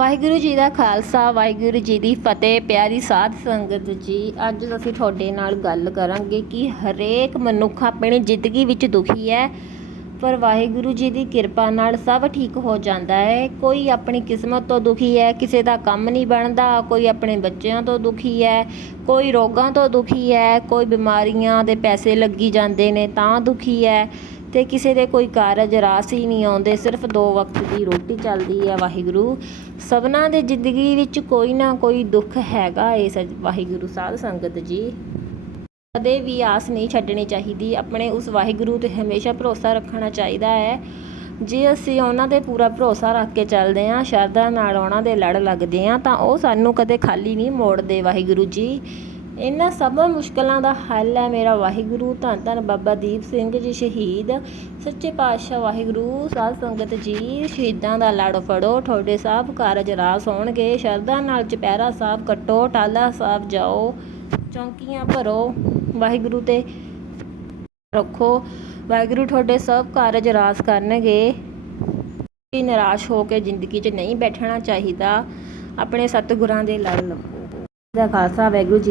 ਵਾਹਿਗੁਰੂ ਜੀ ਦਾ ਖਾਲਸਾ, ਵਾਹਿਗੁਰੂ ਜੀ ਦੀ ਫਤਿਹ। ਪਿਆਰੀ ਸਾਧ ਸੰਗਤ ਜੀ, ਅੱਜ ਅਸੀਂ ਤੁਹਾਡੇ ਨਾਲ ਗੱਲ ਕਰਾਂਗੇ ਕਿ ਹਰੇਕ ਮਨੁੱਖ ਆਪਣੀ ਜ਼ਿੰਦਗੀ ਵਿੱਚ ਦੁਖੀ ਹੈ, ਪਰ ਵਾਹਿਗੁਰੂ ਜੀ ਦੀ ਕਿਰਪਾ ਨਾਲ ਸਭ ਠੀਕ ਹੋ ਜਾਂਦਾ ਹੈ। ਕੋਈ ਆਪਣੀ ਕਿਸਮਤ ਤੋਂ ਦੁਖੀ ਹੈ, ਕਿਸੇ ਦਾ ਕੰਮ ਨਹੀਂ ਬਣਦਾ, ਕੋਈ ਆਪਣੇ ਬੱਚਿਆਂ ਤੋਂ ਦੁਖੀ ਹੈ, ਕੋਈ ਰੋਗਾਂ ਤੋਂ ਦੁਖੀ ਹੈ, ਕੋਈ ਬਿਮਾਰੀਆਂ ਦੇ ਪੈਸੇ ਲੱਗੀ ਜਾਂਦੇ ਨੇ ਤਾਂ ਦੁਖੀ ਹੈ। ਤੇ ਕਿਸੇ ਦੇ ਕੋਈ ਕਾਰਜ ਰਾਸ ਹੀ ਨਹੀਂ ਆਉਂਦੇ, ਸਿਰਫ ਦੋ ਵਕਤ ਦੀ ਰੋਟੀ ਚੱਲਦੀ ਹੈ ਵਾਹਿਗੁਰੂ। ਸਭਨਾਂ ਦੇ ਜ਼ਿੰਦਗੀ ਵਿੱਚ ਕੋਈ ਨਾ ਕੋਈ ਦੁੱਖ ਹੈਗਾ ਇਸ ਵਾਹਿਗੁਰੂ ਸਾਧ ਸੰਗਤ ਜੀ। ਕਦੇ ਵੀ ਆਸ ਨਹੀਂ ਛੱਡਣੀ ਚਾਹੀਦੀ, ਆਪਣੇ ਉਸ ਵਾਹਿਗੁਰੂ ਤੇ ਹਮੇਸ਼ਾ ਭਰੋਸਾ ਰੱਖਣਾ ਚਾਹੀਦਾ ਹੈ। ਜੇ ਅਸੀਂ ਉਹਨਾਂ ਤੇ ਪੂਰਾ ਭਰੋਸਾ ਰੱਖ ਕੇ ਚੱਲਦੇ ਹਾਂ, ਸ਼ਰਧਾ ਨਾਲ ਉਹਨਾਂ ਦੇ ਲੜ ਲੱਗਦੇ ਹਾਂ, ਤਾਂ ਉਹ ਸਾਨੂੰ ਕਦੇ ਖਾਲੀ ਨਹੀਂ ਮੋੜਦੇ ਵਾਹਿਗੁਰੂ ਜੀ। ਇਹਨਾਂ ਸਭ ਮੁਸ਼ਕਲਾਂ ਦਾ ਹੱਲ ਹੈ। ਮੇਰਾ ਵਾਹਿਗੁਰੂ, ਧੰਨ ਧੰਨ ਬਾਬਾ ਦੀਪ ਸਿੰਘ ਜੀ ਸ਼ਹੀਦ। ਸੱਚੇ ਪਾਤਸ਼ਾਹ ਵਾਹਿਗੁਰੂ, ਸਾਧ ਸੰਗਤ ਜੀ, ਸ਼ਹੀਦਾਂ ਦਾ ਲੜ ਫੜੋ। ਤੁਹਾਡੇ ਸਭ ਕਾਰਜ ਰਾਸ ਹੋਣਗੇ। ਸ਼ਰਧਾ ਨਾਲ ਚੁਪਹਿਰਾ ਸਾਹਿਬ ਕੱਟੋ, ਟਾਲਾ ਸਾਹਿਬ ਜਾਓ, ਚੌਂਕੀਆਂ ਭਰੋ, ਵਾਹਿਗੁਰੂ ਤੇ ਰੱਖੋ। ਵਾਹਿਗੁਰੂ, ਤੁਹਾਡੇ ਸਭ ਕਾਰਜ ਰਾਸ ਕਰਨਗੇ। ਕਿ ਨਿਰਾਸ਼ ਹੋ ਕੇ ਜ਼ਿੰਦਗੀ 'ਚ ਨਹੀਂ ਬੈਠਣਾ ਚਾਹੀਦਾ। ਆਪਣੇ ਸਤਿਗੁਰਾਂ ਦੇ ਲੜ ਲੱਗੋ ਦਾ ਖਾਲਸਾ, ਵਾਹਿਗੁਰੂ ਜੀ